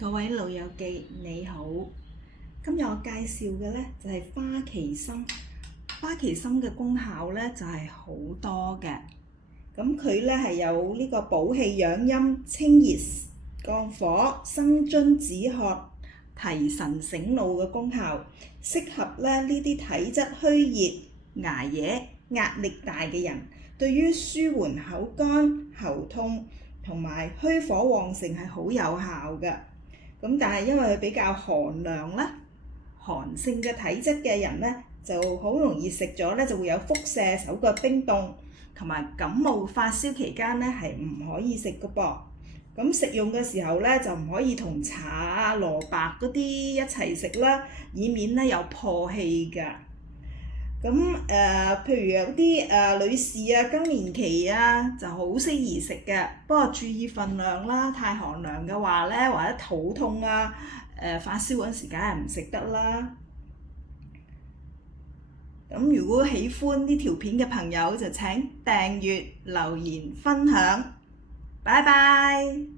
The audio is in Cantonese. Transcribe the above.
各位老友記你好，今日我介紹嘅呢就係花旗參。花旗參嘅功效呢就係好多嘅，咁佢呢係有呢個補氣養陰、清熱降火、生津止渴、提神醒腦嘅功效，適合呢啲體質虛熱、捱夜、壓力大嘅人，對於舒緩口乾、喉痛同埋虛火旺盛係好有效嘅。咁但係因為佢比較寒涼啦，寒性嘅體質嘅人呢，就好容易食咗呢就會有腹瀉、手腳冰凍，同埋感冒發燒期間呢係唔可以食嘅噃。咁食用嘅時候呢，就唔可以同茶啊、蘿蔔嗰啲一齊食啦，以免呢有破氣㗎。咁譬如有啲女士啊，更年期啊，就好適宜食嘅。不過注意份量啦，太寒涼嘅話呢，或者肚痛啊、發燒嗰陣時，梗係唔食得啦。咁如果喜歡呢條片嘅朋友，就請訂閱、留言、分享。拜拜。